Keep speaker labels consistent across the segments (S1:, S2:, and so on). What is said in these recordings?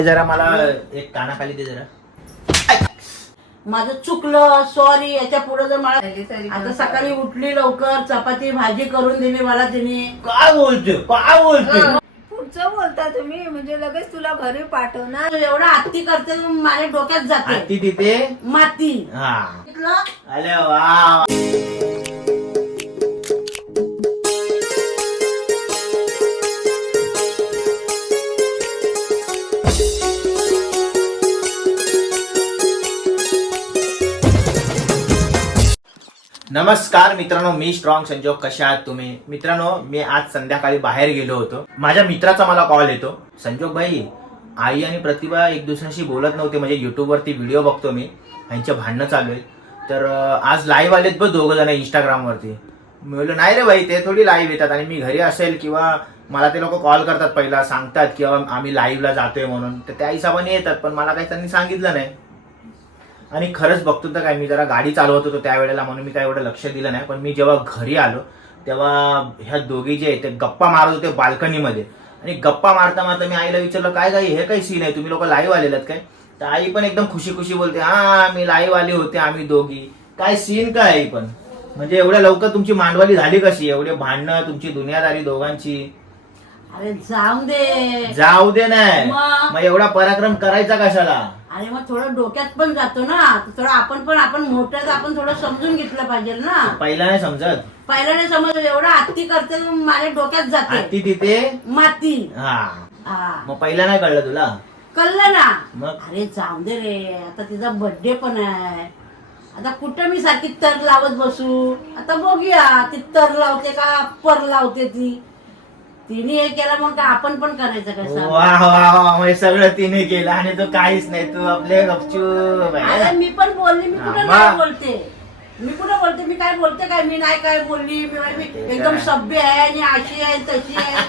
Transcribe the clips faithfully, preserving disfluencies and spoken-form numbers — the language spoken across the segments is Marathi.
S1: जरा मला एक कानाखाली दे जरा.
S2: माझं चुकलं, सॉरी. याच्या पुढे जर मला आता सकाळी उठली लवकर, चपाती भाजी करून दिली मला तिने.
S1: काय बोलते काय बोलते
S3: पुढचं बोलता तुम्ही, म्हणजे लगेच तुला घरी पाठवणार.
S2: एवढा आत्ती करते माझ्या डोक्यात जाते.
S1: ती तिथे
S2: माती.
S1: हा
S2: इथलं
S1: अरे वा. नमस्कार मित्रांनो, मी स्ट्रॉंग संजोग. कशा आहात तुम्ही मित्रांनो? मी आज संध्याकाळी बाहेर गेलो होतो. माझ्या मित्राचा मला कॉल येतो, संजोग भाई आई आणि प्रतिभा एक दुसऱ्याशी बोलत नव्हते, म्हणजे युट्यूबवरती व्हिडिओ बघतो मी, यांचे भांडणं चालू आहेत. तर आज लाईव्ह आलेत बघ दोघं जण इंस्टाग्रामवरती. मी बोललो नाही रे भाई, ते थोडी लाईव्ह येतात आणि मी घरी असेल किंवा मला ते लोक कॉल करतात, पहिला सांगतात किंवा आम्ही लाईव्हला जातोय म्हणून, तर त्या हिशोबाने येतात. पण मला काही त्यांनी सांगितलं नाही. आणि खरंच बघतो तर काय, मी जरा गाडी चालवत होतो त्यावेळेला, म्हणून मी काय एवढं लक्ष दिलं नाही. पण मी जेव्हा घरी आलो तेव्हा ह्या दोघी जे आहेत ते गप्पा मारत होते बाल्कनीमध्ये. आणि गप्पा मारता मारता मी आईला विचारलं, काय काय हे काही सीन आहे, तुम्ही लोक लाईव्ह आलेलात काय? तर आई पण एकदम खुशी खुशी बोलते, हा मी लाईव्ह आले होते आम्ही दोघी. काय सीन काय आई पण, म्हणजे एवढ्या लवकर तुमची मांडवाली झाली कशी? एवढे भांडणं, तुमची दुनियादारी दोघांची.
S2: अरे जाऊ दे.
S1: जाऊ दे नाही
S2: मग?
S1: मग एवढा पराक्रम करायचा कशाला?
S2: अरे मग थोडं डोक्यात पण जातो ना, थोडं आपण पण आपण मोठ्यात आपण थोडं समजून घेतलं पाहिजे ना.
S1: पहिला नाही समजत,
S2: पहिला नाही समज. एवढा आत्ती करते माझ्या डोक्यात जाते.
S1: ती तिथे
S2: माती.
S1: हा
S2: हा
S1: मग पहिला नाही कळलं तुला?
S2: कळलं ना.
S1: मग
S2: अरे जाऊ दे रे, आता तिचा बर्थडे पण आहे. आता कुठं मी सारखी तर लावत बसू? आता बघूया ती तर लावते का पर लावते. ती तिने हे केलं म्हणून का आपण पण करायचं कसं?
S1: वा वा वा, म्हणजे सगळं तिने केलं आणि तू काहीच नाही, तू आपले गपचूप आहे.
S2: अरे मी पण बोलली, मी कुठं
S1: हा,
S2: नाही बोलते. मी कुठं बोलते? मी काय बोलते काय? मी नाही काय बोलली. मी मी एकदम सभ्य आहे आणि अशी आहे तशी आहे.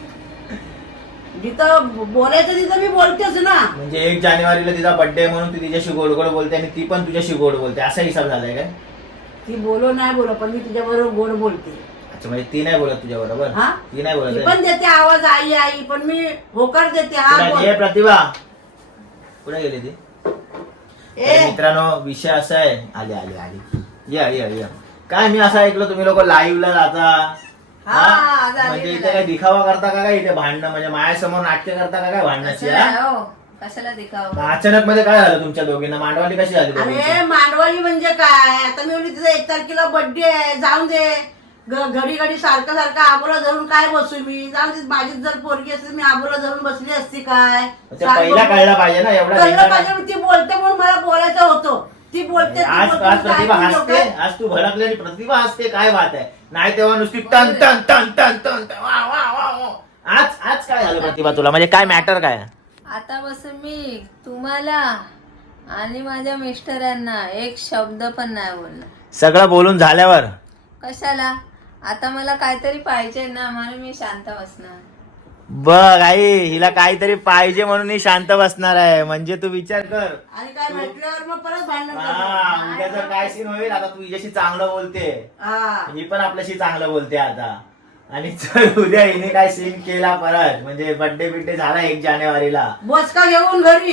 S2: जिथं बोलायचं तिथं मी बोलतेच ना.
S1: म्हणजे एक जानेवारीला तिचा बर्थडे म्हणून ती तिच्याशी गोड गोड बोलते आणि ती पण तुझ्याशी गोड बोलते, असा हिसाब झालाय काय?
S2: ती बोलो नाही बोलो, पण मी तुझ्या बरोबर गोड बोलते.
S1: अच्छा, म्हणजे ती नाही बोलत तुझ्या बरोबर?
S2: हा,
S1: ती नाही
S2: ती
S1: बोलत
S2: पण देते आवाज आई आई, पण मी होकार देते. हा बोल.
S1: ये प्रतिभा, कुठे गेली ती?
S2: ए
S1: तर मित्रांनो, विषय असा आहे, आली आली आली या या या काय मी असं ऐकलं तुम्ही लोक लाईव्हला जाता.
S3: हा,
S1: हा?
S3: झाली
S1: म्हणजे
S3: मी
S1: इथे काय दिखावा करता का काय? इथे भांडणं म्हणजे माझ्यासमोर नाट्य करता का काय भांडणाची?
S3: कशाला
S1: हा?
S3: हो? कशाला दिखावा?
S1: अचानक मध्ये काय झालं तुमच्या दोघींना? मांडवाली कशी झाली दोघींची?
S2: अरे मांडवाली म्हणजे काय? आता मी बोलली तिचा एक तारखेला बर्थडे आहे, जाऊन दे. ग- घडी घडी सारखं सारखं आबोला धरून काय बसू मी? जाऊन दे. माझी जर पोरगी असते मी आबोला धरून बसली असती काय?
S1: ते पहिला कळलं पाहिजे ना, एवढा
S2: कळलं
S1: धिंगाणा.
S2: पाहिजे. ती बोलते म्हणून मला बोलायचं होतं. ती बोलते ती
S1: आज
S2: बोलते,
S1: आज
S2: मी
S1: प्रतिभा
S2: काय
S1: हसते,
S2: बोलू?
S1: आज तू भडकलेली प्रतिभा हसते, काय बात आहे? नाही तेव्हा नुसती टन टन टन टन टन टन, वा वा वा वा. आज आज काय झालं प्रतिभा तुला? म्हणजे काय मॅटर काय?
S3: आता बसून मी तुम्हाला आणि माझ्या मिस्टरांना एक शब्द पण नाही बोलणार.
S1: सगळं बोलून झाल्यावर
S3: कशाला? आता मला काहीतरी पाहिजे ना, म्हणून मी शांत बसणार.
S1: बघ आई, हिला काहीतरी पाहिजे म्हणून ही शांत बसणार आहे. म्हणजे तू विचार कर,
S2: आणि काय म्हटल्यावर मग परत भांडण
S1: हा,
S2: करतो.
S1: उद्या जर काय सीन होईल, आता तू हिच्याशी चांगलं बोलते,
S2: हा.
S1: ही पण आपल्याशी चांगलं बोलते आता, आणि चल उद्या हिने काय सीन केला परत, म्हणजे बर्थडे बिड्डे झाला एक जानेवारीला,
S2: बोचका घेऊन घरी.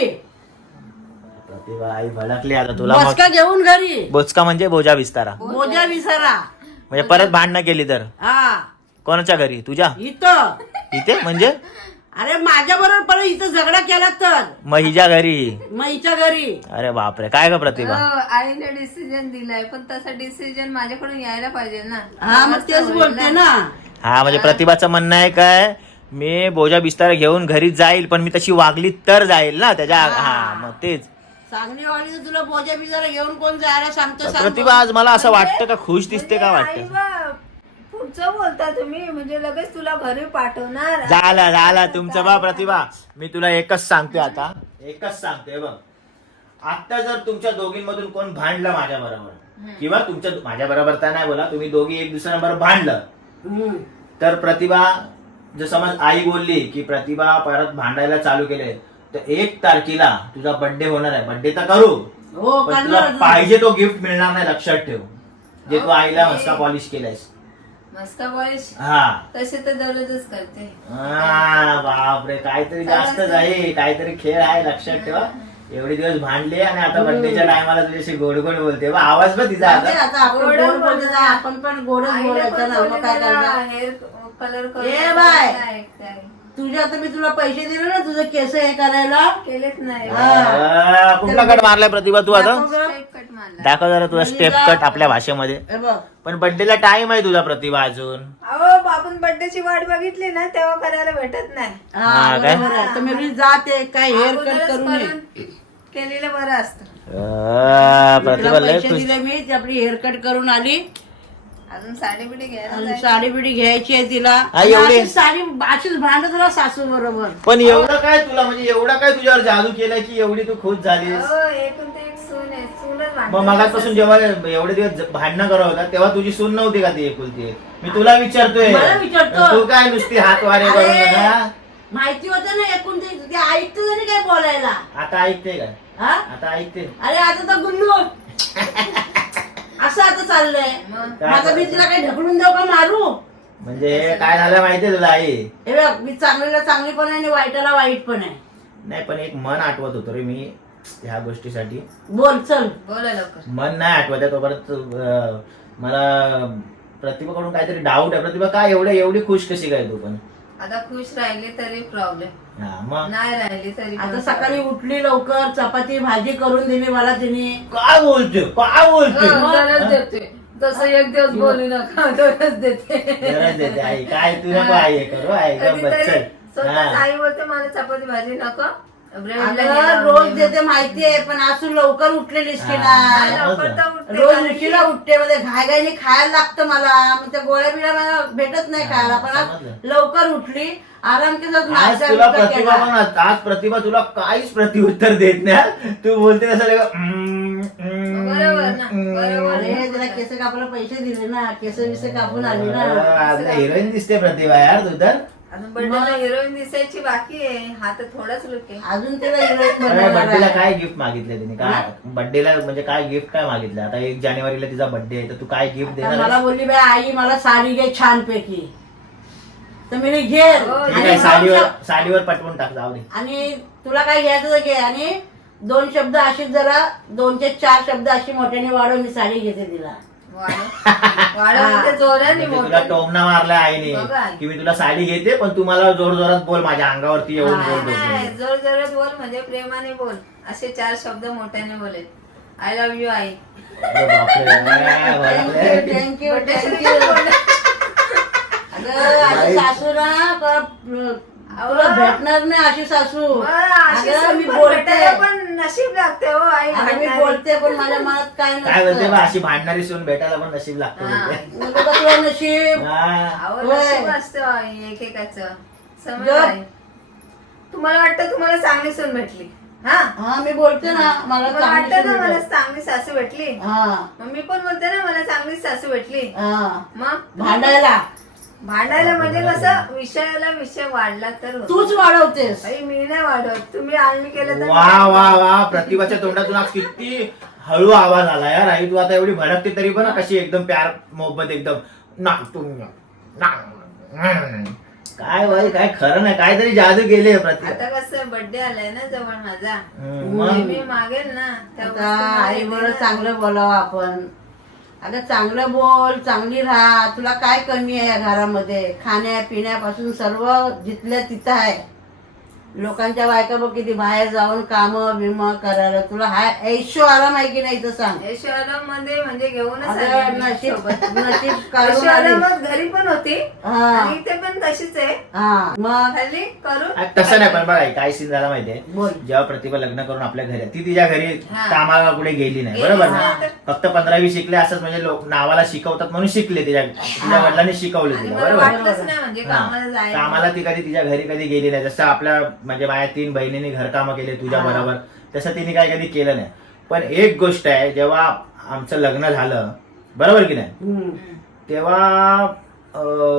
S1: प्रतिभा आई भडकली आता तुला. मग
S2: बोचका घेऊन घरी.
S1: बोचका म्हणजे बोजा विस्तारा,
S2: बोजा विसरा.
S1: म्हणजे परत भांडणं केली तर
S2: हा,
S1: कोणाच्या घरी? तुझ्या
S2: इथं.
S1: इथे म्हणजे?
S2: अरे माझ्या बरोबर परत इथं झगडा केला तर
S1: मग हिच्या घरी?
S2: मग हिच्या घरी.
S1: अरे बापरे, काय ग प्रतिभा?
S3: हो, आईने डिसिजन दिलाय, पण तसा डिसिजन माझ्याकडून यायला पाहिजे ना.
S2: हा, मग तेच बोलते ना.
S1: हा, म्हणजे प्रतिभाचं म्हणणं आहे काय, मी बोजा बिस्तारा घेऊन घरी जाईल, पण मी तशी वागली तर जाईल ना त्याच्या. हा, मग तेच.
S2: चांगली वाली तर तुला बोजा बिजारा घेऊन कोण जायला सांगतो? सांग
S1: प्रतिभा आज मला असं वाटतं का खुश दिसते का
S3: म्हणजे आई
S1: वाटतं?
S3: बा, पुढचं बोलता तुम्ही, म्हणजे लगेच तुला घरी पाठवणार.
S1: झाला झाला तुमचं बा प्रतिभा. मी तुला एकच सांगतोय आता, एकच सांगतोय बघ, आता जर तुमच्या दोघींमधून कोण भांडलं माझ्या बरोबर, किंवा तुमच्या माझ्या बरोबर तर नाही बोला, तुम्ही दोघी एक दुसऱ्यांबरोबर भांडलं,
S2: हम्म.
S1: तर प्रतिभा, जर समज आई बोलली की प्रतिभा परत भांडायला चालू केले, तर एक तारखेला तुझा बर्थडे होणार आहे. बर्थडे तर करू,
S2: हो,
S1: पण तुला
S2: करणार.
S1: पाहिजे तो गिफ्ट मिळणार नाही, लक्षात ठेव, जे तू आईला मस्का पॉलिश केलायस.
S3: मस्का पॉलिश
S1: हा
S3: तसे तर दररोजच करते.
S1: हा, बापरे काहीतरी जास्त आहे, काहीतरी खेळ आहे लक्षात ठेवा. एवढे दिवस भांडले आणि आता बर्थडेच्या टायमाला तुझ्याशी गोड गोड बोलते बा. आवाज बघ तिचा
S2: म्हणजे
S1: आता.
S2: आता आपण
S3: गोडच
S2: गोड बोलतो
S3: बोलतो.
S2: ना, आपण पण गोडच
S3: आईला
S2: बोलायचं
S3: पण
S2: ना, मग
S3: बोलली
S2: काय
S3: जरा
S2: करणार.
S3: हेअर कलर करून
S2: ए बाय.
S3: काय- काय.
S2: तुझ्या आता मी तुला पैसे दिले ना तुझं केस हे करायला.
S3: केलेच नाही.
S2: हा.
S1: आ, कुठला कट मारलाय प्रतिभा तू आता?
S2: दाखव गं.
S3: Straight cut मारला.
S1: दाखव जरा तुझा स्टेप कट आपल्या भाषेमध्ये.
S2: हे बघ.
S1: पण बर्थडेला टाइम आहे तुझा प्रतिभा अजून.
S3: अहो आपण बर्थडेची वाट बघितली ना तेव्हा करायला भेटत नाही.
S2: हा,
S1: हा, काय?
S2: बरोबर आहे. तर मी म्हणली, जाते काय हेअर कट
S3: अगोदरच
S2: करून ये.
S3: करून केलेलं बरं असतं.
S1: आ,
S2: तिला
S1: प्रतिभा लय
S2: पैसे
S1: खुश.
S2: दिले मी, ती आपली हेअर कट करून आली.
S3: अजून साडी बिडी घ्यायला
S2: अजून
S3: जायचं.
S2: साडी बिडी घ्यायची आहे तिला.
S1: हा, एवढी?
S2: अशीच साडी अशीच भांडत तुला सासू बरोबर.
S1: पण एवढं काय तुला म्हणजे एवढा काय तुझ्यावर जादू केलाय की एवढी तू खुश झालीस?
S3: अहो, एकूण ते एक सून आहे. सूनच
S1: मग
S3: भांडते.
S1: मगापासून जेव्हा एवढे दिवस भांडणं करत होता तेव्हा तुझी सून नव्हती का ती एकुलती एक? मी तुला विचारतोय.
S2: मला विचारतो.
S1: तू काय नुसती हात वारे
S2: अरे,
S1: करून ना.
S2: माहिती होतं ना एकूण ते ते ऐकतं तरी काय बोलायला.
S1: आता ऐकते का?
S2: हा
S1: आता ऐकते.
S2: अरे आता तर गुल्लू असं आता चाललंय.
S3: मग
S2: आता मी तिला काही ढकलून देऊ का मारू.
S1: म्हणजे हे काय झालं माहितीये तुला आई?
S2: हे बघ मी चांगल्याला चांगली पण आहे आणि वाईटाला वाईट पण आहे.
S1: नाही पण एक मन आठवत होतो रे मी ह्या गोष्टीसाठी.
S2: बोल चल.
S3: बोला लवकर.
S1: मन नाही आठवत आहे तोपर्यंत अं, मला प्रतिभाकडून काहीतरी डाऊट आहे. प्रतिभा काय एवढं एवढी खुश कशी काय तू पण?
S3: आता खुश राहिली तरी प्रॉब्लेम,
S1: हा मग
S3: नाही राहिली तरी
S2: आता
S3: पण
S2: सकाळी उठली लवकर चपाती भाजी करून दिली मला तिने.
S1: काय बोलते काय बोलते?
S3: हो, दररोज देते. तसं एक दिवस बोलू नका, दररोज देते.
S1: गरज देते आई. काय तू नको आई हे करू आई गं
S3: कधीतरी
S1: बच्चन.
S3: स्वतःच
S1: हा.
S3: आई बोलते मला चपाती भाजी नको, ब्रेडला
S2: अगं,
S3: गेला
S2: रोज
S3: म्हणजे.
S2: देते माहितीये पण आज तू लवकर उठलेलीस की
S1: हा.
S2: नाही.
S3: लवकर तर उठते,
S2: रोज
S3: कारण
S2: उशिरा
S3: की-
S2: उठते मध्ये घाय घाईने खायला लागतं मला. मग त्या गोळ्या बिळ्या मला भेटत नाही
S1: हा,
S2: खायला. पण आज
S1: समजलं.
S2: लवकर उठली आराम केला
S1: आज
S2: नाश्ता
S1: तुला
S2: बिस्टा
S1: प्रतिभा
S2: केला.
S1: पण आज प्रतिभा तुला काहीच प्रतिउत्तर देत नाही. तू बोलते तसं लगे, "हम्म, हम्म,
S3: बरोबर ना,
S1: हम्म."
S3: बरोबर.
S2: अरे तिला केस कापायला पैसे दिले ना केस बिस कापून आली ना.
S1: आज हिरोईन दिसते प्रतिभा यार तू तर.
S3: अजून बर्थडेला हिरोईन दिसायची बाकी आहे. हा तर थोडाच लुक आहे.
S2: अजून तिला हिरोईन
S1: अरे
S2: बनवणार
S1: बर्थडेला
S2: आहे.
S1: काय गिफ्ट मागितलं तिने? काय बर्थडेला म्हणजे काय गिफ्ट काय मागितलं? आता एक जानेवारीला तिचा बर्थडे आहे तर तू काय गिफ्ट
S2: आता
S1: देणार
S2: मला
S1: आहेस?
S2: बोलली बाई आई मला साडी घे छान पैकी. तर मी घे
S3: हो,
S1: ठीक
S2: आणि
S1: आहे, साडीवर
S2: मग-
S1: साडीवर पटवून टाक जाऊ दे.
S2: आणि तुला काय घ्यायचं तर घे. आणि दोन शब्द अशीच जरा दोनचे चार शब्द अशी मोठ्याने वाढवून मी साडी घेते तिला.
S3: वाढव वाढव म्हणजे जोराने
S1: म्हणजे तुला
S3: मोठं.
S1: टोमना मारला
S3: बघा.
S1: आईने की मी तुला साडी घेते पण तू मला जोर जोरात बोल माझ्या अंगावरती येऊन
S2: हा,
S1: बोल
S3: नाही,
S1: बोल.
S3: जोर जोरात बोल म्हणजे प्रेमाने बोल. असे चार शब्द मोठ्याने बोलेल. आय लव्ह यू आई.
S1: अरे बापरे, अरे बापरे.
S2: Thank you
S3: birthday
S2: thank you. अगं अशी सासू ना क- तुला भेटणार नाही अशी सासू. अगं मी बोलते
S3: पण नशीब लागते हो आई.
S2: अगं मी
S3: भांडणारी.
S2: बोलते पण माझ्या मनात काय
S1: काय बोलते बा
S2: नसतं.
S1: अशी भांडणारी सून भेटायला पण नशीब लागतं
S3: हा.
S1: बोलते.
S2: मग तुला तुला नशीब.
S1: हा.
S3: अहो,
S2: होय.
S3: नशीब असतं आई एकेकाचं. समज
S2: गप.
S3: आई. तुम्हाला वाटतं तुम्हाला चांगली सून भेटली, हा
S2: हा मी बोलते ना मला
S3: तुम्हाला
S2: चांगली
S3: वाटतं ना
S2: सून
S3: मला
S2: भेटेल.
S3: चांगली सासू भेटली.
S2: हा
S3: मग मी पण बोलते ना मला चांगली सासू भेटली.
S2: हा
S3: मग
S2: भांडायला
S3: भांडायला म्हणजे कसं विषयाला विषय वाढला तर होतं.
S2: तूच वाढवतेस.
S3: आई मी नाही वाढवत, तुम्ही आम्ही केलं तर
S1: वा वा वा प्रतिभाच्या तोंडातून आज किती हळू आवाज आला यार आई. तू आता एवढी भडकते तरी पण कशी एकदम प्यार मोहब्बत एकदम ना तू ना. काय बाई काय खरं नाही काहीतरी जादू गेले प्रतिभा.
S3: आता कसं बर्थडे आलाय ना जवळ माझा.
S1: हम्म,
S3: ते
S1: मग
S3: मी मागेल ना त्या
S2: आता
S3: वस्तू मला
S2: आई
S3: येते
S2: बरोबर
S3: ना.
S2: चांगलं बोलावं आपण. अगं चांगलं बोल चांगली राहा. तुला काय कमी आहे या घरामध्ये? खाण्या पिण्यापासून सर्व जिथल्या तिथं आहे. लोकांच्या बायका बघ किती बाहेर जाऊन काम बिम करायला. तुला हा ऐशो आराम आहे की नाही तर सांग.
S3: ऐशोआराम मध्ये म्हणजे घेऊनच
S2: अगं
S3: आली मी
S2: नशीब
S3: सोबत.
S2: नशीब काढून आली.
S3: ऐशोआरामात घरी पण होती
S2: हा
S3: आणि इथे पण तशीच आहे.
S2: हा मग
S3: खाली करून
S1: आ, तसं नाही पण बघा आई, काय सीन झाला माहितीये
S2: बोल.
S1: जेव्हा प्रतिभा लग्न करून आपल्या घरी ती तिच्या घरी
S3: हा.
S1: कामाला कुठे गेली नाही
S3: गेलीच
S1: बरोबर ना.
S3: नाही तर.
S1: फक्त पंधरावी शिकले असंच म्हणजे लोक नावाला शिकवतात म्हणून शिकले तिच्या तिच्या वडिलांनी शिकवले
S3: आणि
S1: तिला
S3: मला
S1: बरोबर
S3: वाटलंच नाही म्हणजे
S1: हा.
S3: कामाला जायला.
S1: कामाला ती कधी तिच्या घरी कधी गेली नाही. जसं आपल्या म्हणजे माझ्या तीन बहिणींनी घरकामं केले तुझ्या
S2: हा.
S1: बरोबर तसं तिने काय कधी केलं नाही. पण एक गोष्ट आहे जेव्हा आमचं लग्न झालं बरोबर की नाही
S2: हम्म.
S1: तेव्हा अं,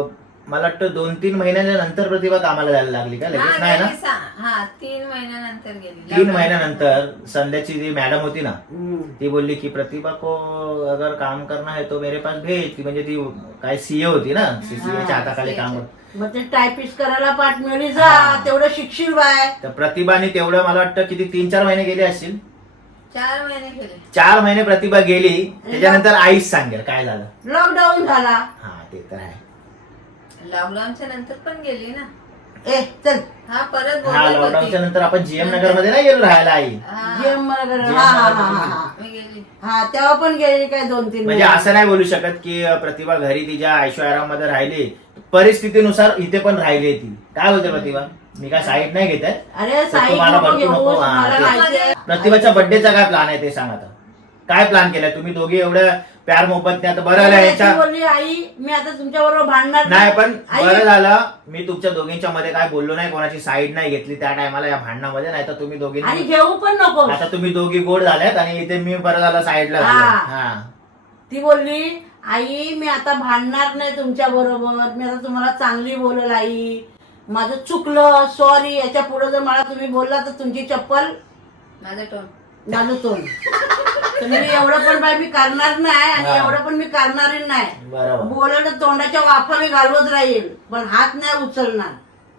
S1: मला वाटतं दोन तीन महिन्याच्या नंतर प्रतिभा कामाला जायला लागली का लगेच
S3: हा,
S1: नाही ना
S3: गेली सा- हा तीन महिन्यानंतर गेली
S1: तीन महिन्यानंतर संध्याची जी मॅडम होती ना
S2: हम्म.
S1: ती बोलली की प्रतिभा को अगर काम करना है तो मेरे पास भेज ती म्हणजे ती काय सीए होती ना सीसीएच्या हाताखाली काम करत.
S2: मग ते टायपिस्ट करायला पाठ मिळली जा तेवढं शिकशील बाय.
S1: तर प्रतिभाने तेवढं मला वाटतं किती तीन चार महिने गेले असतील
S3: चार महिने गेले
S1: चार महिने प्रतिभा गेली त्याच्यानंतर आईच सांगेल काय झालं.
S2: लॉकडाऊन झाला.
S1: हा ते तर आहे.
S3: लॉकडाऊनच्या नंतर पण गेली ना.
S2: ए चल
S3: हा परत
S1: हा
S3: बोलत
S1: लॉकडाऊनच्या
S3: होती.
S1: नंतर आपण जीएम नगर मध्ये नाही गेलो राहायला आई
S3: हा,
S2: जेम मला हा हा हा हा हा
S3: मी गेली.
S2: हा तेव्हा पण गेली काय दोन तीन
S1: म्हणजे
S2: महिने.
S1: असं नाही बोलू शकत की प्रतिभा घरी तिच्या ऐश्वर्याराम मध्ये राहिली परिस्थितीनुसार इथे पण राहिली ती. काय बोलते प्रतिभा मी काय साईड नाही घेत आहे.
S2: अरे
S1: तर
S2: साईड
S1: तुम्हाला
S2: नको
S1: भरपूर
S2: घेऊस,
S1: नको. हा,
S2: मला
S1: ते-
S2: माहिती आहे.
S1: प्रतिभाच्या बर्थडेचा काय प्लॅन आहे ते सांग आता. काय प्लॅन केलाय तुम्ही दोघे एवढ्या प्यार मोहब्बत आता बरं झालं
S2: ती
S1: याच्या
S2: बोलली आई मी आता तुमच्या बरोबर भांडणार
S1: नाही पण
S2: आई-
S1: बरं झालं मी तुमच्या दोघींच्या मध्ये काय बोललो नाही कोणाची साईड नाही घेतली त्या टायमाला या भांडणामध्ये नाही तर तुम्ही
S2: आणि
S1: दोघींनी
S2: घेऊ पण नको.
S1: आता तुम्ही दोघी गोड झाल्यात आणि इथे मी बरं झालं साईडला
S2: हा.
S1: हा
S2: ती बोलली आई मी आता भांडणार नाही तुमच्या बरोबर मी आता तुम्हाला चांगली बोलेल आई माझं चुकलं सॉरी याच्या पुढे जर मला तुम्ही बोलला तर तुमची चप्पल
S3: माझं टोन
S2: माझं तोंड तर मी एवढं पण बाई मी करणार नाही आणि
S1: हा.
S2: एवढं पण मी करणारही नाही.
S1: बरोबर
S2: बोललं तर तोंडाच्या वाफा मी घालवत राहील पण हात नाही उचलणार.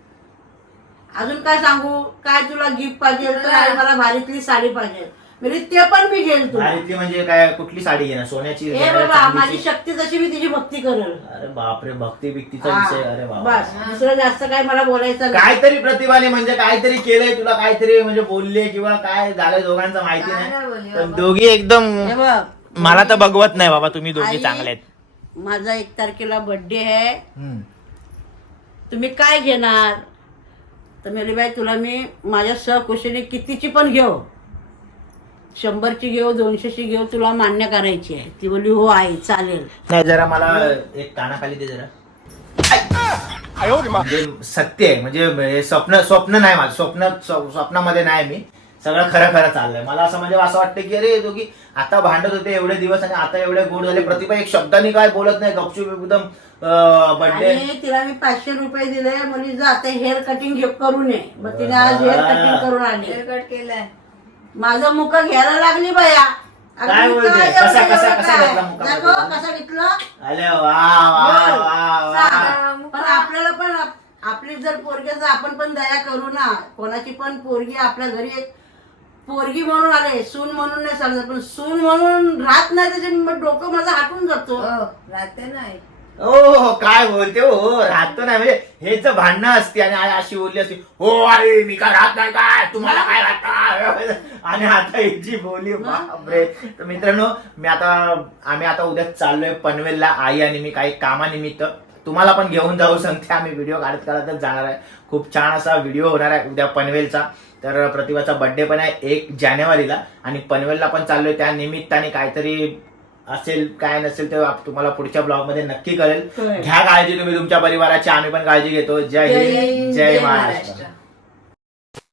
S2: अजून काय सांगू काय तुला गिफ्ट पाहिजे तर आई मला भारीतली साडी पाहिजे म्हणजे ते पण मी घेईल तुला.
S1: आणि ती म्हणजे काय कुठली साडी घेणार सोन्याची
S2: हे
S1: घेणार,
S2: बाबा माझी
S1: चांदीची?
S2: शक्ती तशी मी तिची भक्ती करेल.
S1: अरे बापरे भक्ती बिक्तीचा
S2: हा,
S1: विषय अरे बाबा
S2: बस दुसरं जास्त काय मला बोलायचं नाही.
S1: काहीतरी प्रतिभाने म्हणजे काहीतरी केलंय तुला काहीतरी म्हणजे बोलले किंवा काय झालं दोघांचं माहिती
S3: काय
S1: नाही
S3: नाही बोलली
S1: पण
S3: बाबा.
S1: दोघी एकदम
S2: हे बघ
S1: मला तर बघवत नाही बाबा तुम्ही दोघी
S2: आई-
S1: चांगले आहेत.
S2: माझा एक तारखेला बर्थडे आहे
S1: हम्म.
S2: तुम्ही काय घेणार तर मेली बाई तुला मी माझ्या सहकुशीने कितीची पण घेऊ शंभरची घेऊ दोनशेची घेऊ तुला मान्य करायची आहे. ती बोलली हो आई चालेल.
S1: नाही जरा मला एक कानाखाली दे जरा म्हणजे सत्य आहे म्हणजे हे स्वप्न स्वप्न नाही माझं स्वप्न स्व- स्वप्नामध्ये नाही मी सगळं खरं खरं चाललंय. मला असं म्हणजे असं वाटतं की अरे दोघी आता भांडत होते एवढे दिवस आणि आता एवढे गोड झाले. प्रतिभा एक शब्दाने काय बोलत नाही गपचूप एकदम बर्थडे
S2: आणि तिला मी पाचशे रुपये दिले म्हणजे जा आता हेअर कटिंग घेऊ करून ये मग तिने आज हेअर कटिंग करून आली.
S3: हेअर कट केलाय.
S2: माझं मुख घ्यायला लागली बाया. अगं
S1: काय
S2: मी
S1: बोलते?
S2: काय
S1: कसा-
S2: एवढं-
S1: कसा-
S2: एवढं
S1: कसा
S2: काय?
S1: घेतला मुका
S2: दाखव,
S1: मध्ये?
S2: कसा घेतलं
S1: अरे वा वा वा वा
S2: सांग. पण आपल्याला पण आप- आपली जर पोरगी आपण पण दया करू ना कोणाची पण पोरगी आपल्या घरी एक पोरगी म्हणून आले सून म्हणून नाही सांगत पण सून म्हणून राहत नाही त्याचे मग डोकं माझं हाटून जातो.
S3: हो राहते नाही.
S1: ओ काय बोलते हो राहतो नाही म्हणजे हे जर भांडणं असते आणि आई अशी बोलली असती हो आई मी काय राहत नाही काय तुम्हाला काय राहत आणि आता ही जी बोली बापरे. तर मित्रांनो मी आता आम्ही आता उद्या चाललोय पनवेलला आई आणि मी काही कामानिमित्त तुम्हाला पण घेऊन जाऊ सांगते आम्ही व्हिडिओ काढत काढतच जाणार आहे. खूप छान असा व्हिडिओ होणार आहे उद्या पनवेलचा. तर प्रतिभाचा बर्थडे पण आहे एक जानेवारीला आणि पनवेलला पण चाललोय त्या निमित्ताने काहीतरी असेल काय नसेल ते आप- तुम्हाला पुढच्या ब्लॉग मध्ये नक्की कळेल.
S2: कळेल.
S1: घ्या काळजी तुम्ही तुमच्या परिवाराची आम्ही पण काळजी घेतो. जय
S2: जय
S1: हिंद
S2: हिंद,
S1: जय
S2: जय
S1: महाराष्ट्र.
S3: महाराष्ट्र.